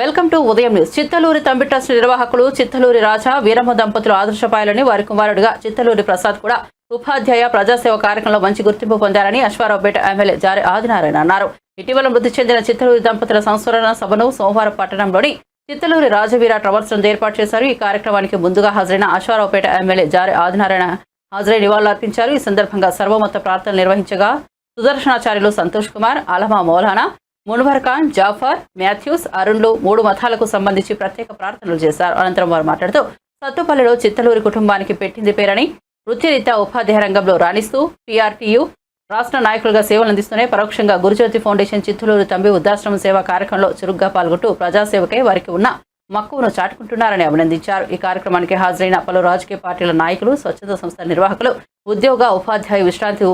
Welcome to ఉదయం news. Chittaluri తంబి trust నిర్వాహకులు చిత్తలూరి రాజా వీరమ్మ దంపతులు ఆదర్శపాయాలని వారి కుమారుడిగా చిత్తలూరి ప్రసాద్ కూడా ఉపాధ్యాయ ప్రజాసేవ కార్యక్రమంలో మంచి గుర్తింపు పొందారని అశ్వారావుపేట ఎమ్మెల్యే జారి ఆదినారాయణ అన్నారు. ఇటీవల మృతి చెందిన చిత్తలూరి దంపతుల సంస్మరణ సభను సోమవారం పట్టణంలోని చిత్తలూరి రాజవీర ట్రవర్స్ నందు ఏర్పాటు చేశారు. ఈ కార్యక్రమానికి ముందుగా హాజరైన అశ్వారావుపేట ఎమ్మెల్యే జారి ఆదినారాయణ హాజరై నివాళులర్పించారు. ఈ సందర్భంగా సర్వమత ప్రార్థనలు నిర్వహించగా సుదర్శనాచార్యులు సంతోష్ కుమార్, ఆలమా మౌలానా, మున్వర్ ఖాన్, జాఫర్, మాథ్యూస్, అరుణ్లు 3 మతాలకు సంబంధించి ప్రత్యేక ప్రార్థనలు చేశారు. అనంతరం వారు మాట్లాడుతూ సత్తుపల్లిలో చిత్తలూరి కుటుంబానికి పెట్టింది పేరని, వృత్తిరీత్యా ఉపాధ్యాయ రంగంలో రాణిస్తూ PRTU రాష్ట్ర నాయకులుగా సేవలు అందిస్తూనే పరోక్షంగా గురుజ్యోతి ఫౌండేషన్ చిత్తలూరి తంబి వృద్ధాశ్రమ సేవా కార్యక్రమంలో చురుగ్గా పాల్గొంటూ ప్రజాసేవకై వారికి ఉన్న మక్కువను చాటుకుంటున్నారని అభినందించారు. ఈ కార్యక్రమానికి హాజరైన పలు రాజకీయ పార్టీల నాయకులు, స్వచ్ఛంద సంస్థ నిర్వాహకులు, ఉద్యోగ, ఉపాధ్యాయ, విశ్రాంతి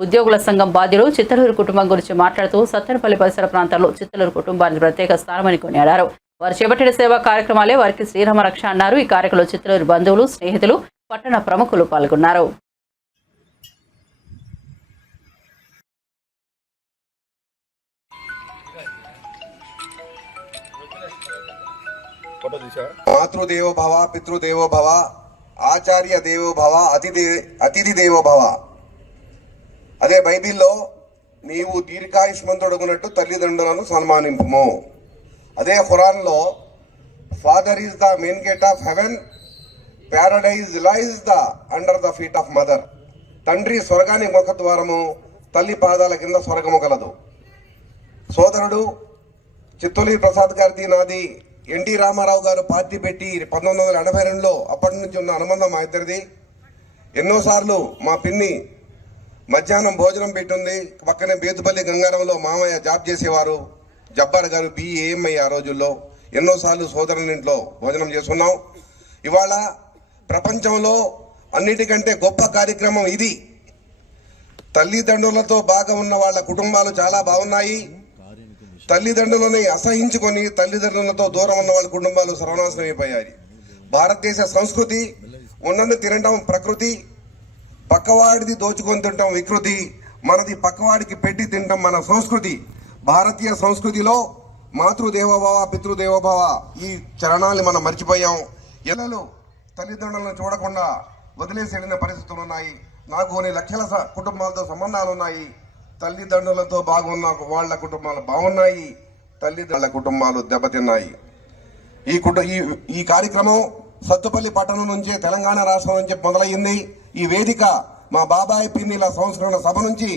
ఉద్యోగుల సంఘం బాధ్యులు చిత్తలూరు కుటుంబం గురించి మాట్లాడుతూ సత్తెనపల్లి పరిసర ప్రాంతాల్లో చిత్తలూరు కుటుంబానికి ప్రత్యేక స్థానమని కొనియాడారు. వారు చేపట్టిన సేవా కార్యక్రమాలే వారికి శ్రీరామ రక్ష అన్నారు. ఈ కార్యక్రమంలో చిత్తలూరు బంధువులు, స్నేహితులు, పట్టణ ప్రముఖులు పాల్గొన్నారు. మాతృదేవో భవ, పితృదేవో భవ, ఆచార్య దేవో భవ, అతిథి దేవో భవ. అదే బైబిల్లో నీవు దీర్ఘాయుష్మంతుడుగునట్టు తల్లిదండ్రులను సన్మానింపుము. అదే ఖురాన్లో father is the main gate of haven, Paradise లైజ్ the under the feet of mother. తండ్రి స్వర్గానికి ముఖద్వారము, తల్లి పాదాల కింద స్వర్గము కలదు. సోదరుడు చిత్తలూరి ప్రసాద్ గారిది నాది ఎన్టీ రామారావు గారు పార్టీ పెట్టి 1982లో అప్పటి నుంచి ఉన్న అనుబంధం మా ఇద్దరిది. ఎన్నోసార్లు మా పిన్ని మధ్యాహ్నం భోజనం పెట్టింది. పక్కనే బేతుపల్లి గంగారంలో మామయ్య జాబ్ చేసేవారు. జబ్బార్ గారు BAMI ఆ రోజుల్లో. ఎన్నోసార్లు సోదరుల ఇంట్లో భోజనం చేసుకున్నాం. ఇవాళ ప్రపంచంలో అన్నిటికంటే గొప్ప కార్యక్రమం ఇది. తల్లిదండ్రులతో బాగా ఉన్న వాళ్ళ కుటుంబాలు చాలా బాగున్నాయి. తల్లిదండ్రులని అసహించుకొని తల్లిదండ్రులతో దూరం ఉన్న వాళ్ళ కుటుంబాలు సర్వనాశనం అయిపోయాయి. భారతదేశ సంస్కృతి ఉన్నది తినడం ప్రకృతి, పక్కవాడిది దోచుకొని తినటం వికృతి, మనది పక్కవాడికి పెట్టి తినటం మన సంస్కృతి. భారతీయ సంస్కృతిలో మాతృదేవోభవ, పితృదేవోభవ ఈ చరణాన్ని మనం మర్చిపోయాం. పిల్లలు తల్లిదండ్రులను చూడకుండా వదిలేసి వెళ్ళిన పరిస్థితులు ఉన్నాయి. నాకు కొన్ని లక్షల కుటుంబాలతో సంబంధాలు ఉన్నాయి. తల్లిదండ్రులతో బాగున్న వాళ్ళ కుటుంబాలు బాగున్నాయి, తల్లిదండ్రుల కుటుంబాలు దెబ్బతిన్నాయి. ఈ కార్యక్రమం సత్తుపల్లి పట్టణం నుంచే, తెలంగాణ రాష్ట్రం నుంచి మొదలయ్యింది. ఈ వేదిక మా బాబాయ్ పిన్నిల సంస్కరణ సభ నుంచి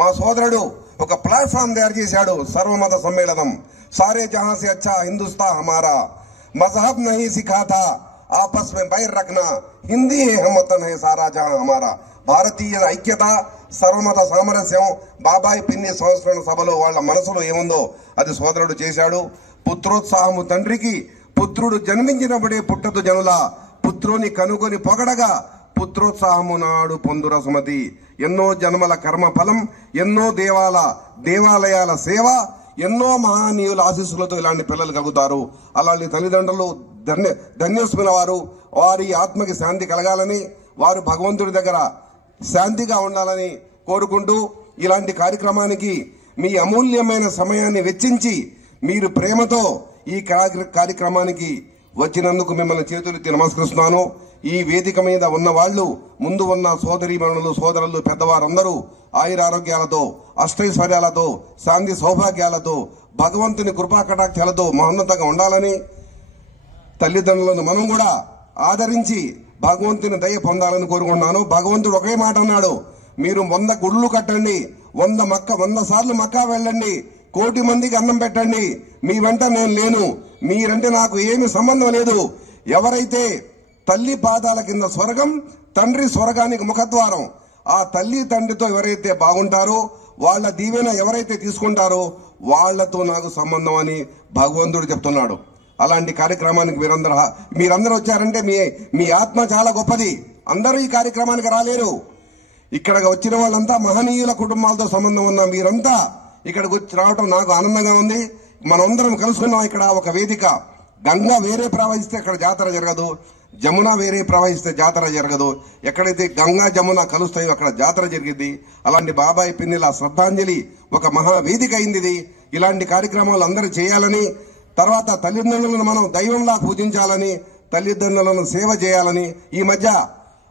మా సోదరుడు ఒక ప్లాట్ఫామ్ తయారు చేశాడు. సర్వమత సమ్మేళనం. సారే జహాं से अच्छा हिंदुस्तान हमारा, मजहब नहीं सिखाता आपस में बैर रखना, हिंदी है हम वतन है सारा जहां हमारा. భారతీయ ఐక్యత, సర్వమత సామరస్యం బాబాయ్ పిన్ని సంస్కరణ సభలో వాళ్ళ మనసులో ఏముందో అది సోదరుడు చేశాడు. పుత్రోత్సాహము తండ్రికి, పుత్రుడు జన్మించినప్పుడే పుట్టదు జనుల, పుత్రుని కనుగొని పొగడగా పుత్రోత్సాహము నాడు పొందుర సుమతి. ఎన్నో జన్మల కర్మ ఫలం, ఎన్నో దేవాలయాల సేవ, ఎన్నో మహానీయుల ఆశీస్సులతో ఇలాంటి పిల్లలు కలుగుతారు. అలాంటి తల్లిదండ్రులు ధన్యోస్మిన వారు. వారి ఆత్మకి శాంతి కలగాలని, వారు భగవంతుడి దగ్గర శాంతిగా ఉండాలని కోరుకుంటూ ఇలాంటి కార్యక్రమానికి మీ అమూల్యమైన సమయాన్ని వెచ్చించి మీరు ప్రేమతో ఈ కార్యక్రమానికి వచ్చినందుకు మిమ్మల్ని చేతులెత్తి నమస్కరిస్తున్నాను. ఈ వేదిక మీద ఉన్న వాళ్ళు, ముందు ఉన్న సోదరీమణులు, సోదరులు, పెద్దవారందరూ ఆయురారోగ్యాలతో, అష్టైశ్వర్యాలతో, శాంతి సౌభాగ్యాలతో, భగవంతుని కృపా కటాక్షాలతో మహోన్నతంగా ఉండాలని, తల్లిదండ్రులను మనం కూడా ఆదరించి భగవంతుని దయ పొందాలని కోరుకుంటున్నాను. భగవంతుడు ఒకే మాట అన్నాడు, మీరు 100 గుళ్ళు కట్టండి, 100 సార్లు మక్కా వెళ్ళండి, 1 కోటి మందికి అన్నం పెట్టండి, మీ వెంట నేను లేను, మీరంటే నాకు ఏమి సంబంధం లేదు. ఎవరైతే తల్లి పాదాల కింద స్వర్గం, తండ్రి స్వర్గానికి ముఖద్వారం, ఆ తల్లి తండ్రితో ఎవరైతే బాగుంటారో, వాళ్ళ దీవెన ఎవరైతే తీసుకుంటారో వాళ్లతో నాకు సంబంధం అని భగవంతుడు చెప్తున్నాడు. అలాంటి కార్యక్రమానికి మీరందరూ వచ్చారంటే మీ ఆత్మ చాలా గొప్పది. అందరూ ఈ కార్యక్రమానికి రాలేరు. ఇక్కడ వచ్చిన వాళ్ళంతా మహనీయుల కుటుంబాలతో సంబంధం ఉన్న మీరంతా ఇక్కడికి వచ్చి రావడం నాకు ఆనందంగా ఉంది. మనందరం కలుసుకున్నాం. ఇక్కడ ఒక వేదిక. గంగా వేరే ప్రవహిస్తే అక్కడ జాతర జరగదు, జమున వేరే ప్రవహిస్తే జాతర జరగదు. ఎక్కడైతే గంగా జమున కలుస్తాయో అక్కడ జాతర జరిగింది. అలాంటి బాబాయ్ పిన్నిల శ్రద్ధాంజలి ఒక మహావేదిక అయింది. ఇలాంటి కార్యక్రమాలు అందరూ చేయాలని, తర్వాత తల్లిదండ్రులను మనం దైవంలా పూజించాలని, తల్లిదండ్రులను సేవ చేయాలని. ఈ మధ్య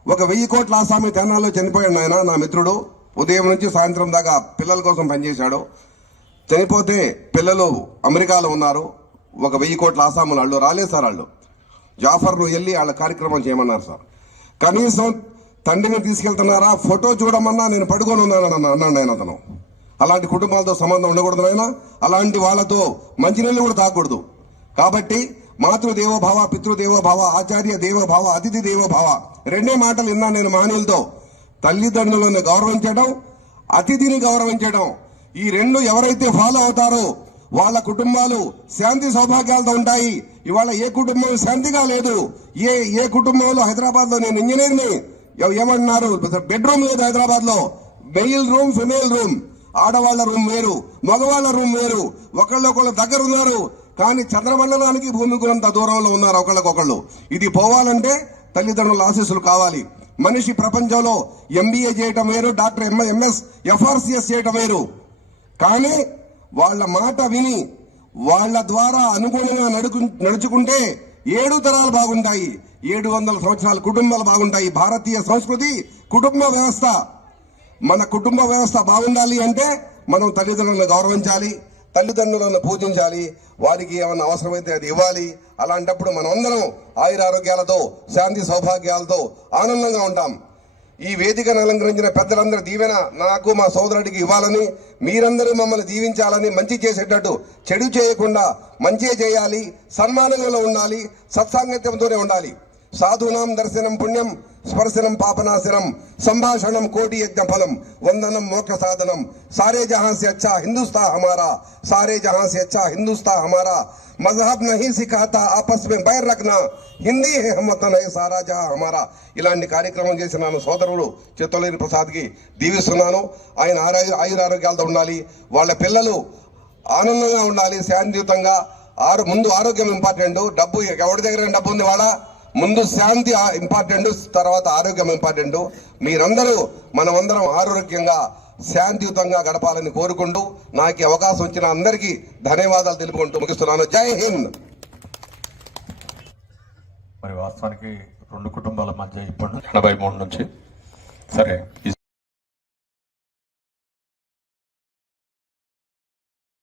ఒక 1000 కోట్ల ఆసామి తెనాల్లో చనిపోయాడు ఆయన, నా మిత్రుడు. ఉదయం నుంచి సాయంత్రం దాకా పిల్లల కోసం పనిచేశాడు. చనిపోతే పిల్లలు అమెరికాలో ఉన్నారు. ఒక 1000 కోట్ల ఆసాములు వాళ్ళు రాలేదు సార్. వాళ్ళు జాఫర్ను వెళ్ళి వాళ్ళ కార్యక్రమం చేయమన్నారు సార్. కనీసం తండ్రిని తీసుకెళ్తున్నారా, ఫోటో చూడమన్నా నేను పడుకొని ఉన్నాను అన్నాడు ఆయన. అతను అలాంటి కుటుంబాలతో సంబంధం ఉండకూడదు ఆయన. అలాంటి వాళ్ళతో మంచినీళ్ళు కూడా తాగకూడదు. కాబట్టి మాతృదేవోభావ, పితృదేవోభావ, ఆచార్య దేవోభావ, అతిథి దేవోభావ రెండే మాటలు విన్నాను నేను మహనీయులతో. తల్లిదండ్రులను గౌరవించడం, అతిథిని గౌరవించడం, ఈ రెండు ఎవరైతే ఫాలో అవుతారో వాళ్ళ కుటుంబాలు శాంతి సౌభాగ్యాలతో ఉంటాయి. ఇవాళ ఏ కుటుంబం శాంతిగా లేదు. ఏ కుటుంబంలో, హైదరాబాద్ లో నేను ఇంజనీర్ని, ఏమంటున్నారు, బెడ్రూమ్ లేదు హైదరాబాద్ లో. మెయిల్ రూమ్, ఫిమేల్ రూమ్, ఆడవాళ్ల రూమ్ వేరు, మగవాళ్ల రూమ్ వేరు. ఒకళ్ళొకళ్ళు దగ్గర ఉన్నారు కానీ చంద్రమండలానికి భూమికి అంత దూరంలో ఉన్నారు ఒకళ్ళకొకళ్ళు. ఇది పోవాలంటే తల్లిదండ్రుల ఆశీస్సులు కావాలి. మనిషి ప్రపంచంలో MBA చేయటం వేరు, డాక్టర్ MS FRCS చేయటం వేరు. కానీ వాళ్ళ మాట విని వాళ్ళ ద్వారా అనుగుణంగా నడుచుకుంటే 7 తరాలు బాగుంటాయి, 700 సంవత్సరాల కుటుంబాలు బాగుంటాయి. భారతీయ సంస్కృతి కుటుంబ వ్యవస్థ. మన కుటుంబ వ్యవస్థ బాగుండాలి అంటే మనం తల్లిదండ్రులను గౌరవించాలి, తల్లిదండ్రులను పూజించాలి, వారికి ఏమన్నా అవసరమైతే అది ఇవ్వాలి. అలాంటప్పుడు మనం అందరం ఆయురారోగ్యాలతో, శాంతి సౌభాగ్యాలతో ఆనందంగా ఉంటాం. ఈ వేదికను అలంకరించిన పెద్దలందరూ దీవెన నాకు, మా సోదరుడికి ఇవ్వాలని, మీరందరూ మమ్మల్ని దీవించాలని, మంచి చేసేటట్టు, చెడు చేయకుండా మంచి చేయాలి, సన్మానంలో ఉండాలి, సత్సాంగత్యంతోనే ఉండాలి. సాధూనాం దర్శనం పుణ్యం, స్పర్శనం పాపనాశనం, సంభాషణం కోటి యజ్ఞ ఫలం, వందనం మోక్ష సాధనం. सारे जहां से अच्छा हिंदुस्तान हमारा, सारे जहां से अच्छा हिंदुस्तान हमारा. मजहब नहीं सिखाता आपस में बैर रखना, హిందీ హే హమ్ వతన్ హే సారా జహా హమారా. ఇలాంటి కార్యక్రమం చేసిన నా సోదరుడు చిత్తలేని ప్రసాద్కి దీవిస్తున్నాను. ఆయన ఆయురారోగ్యాలతో ఉండాలి, వాళ్ళ పిల్లలు ఆనందంగా ఉండాలి, శాంతియుతంగా. ముందు ఆరోగ్యం ఇంపార్టెంట్. డబ్బు ఎవరి దగ్గర డబ్బు ఉంది వాళ్ళ ముందు శాంతి ఇంపార్టెంట్, తర్వాత ఆరోగ్యం ఇంపార్టెంట్. మీరందరూ మనమందరం ఆరోగ్యంగా శాంతియుతంగా గడపాలని కోరుకుంటూ నాకు అవకాశం ఇచ్చిన అందరికీ ధన్యవాదాలు తెలుపుకుంటూ ముగిస్తున్నాను. జై హింద్. మరి వాస్తవానికి 2 కుటుంబాల మధ్య ఇప్పటి 83 నుంచి సరే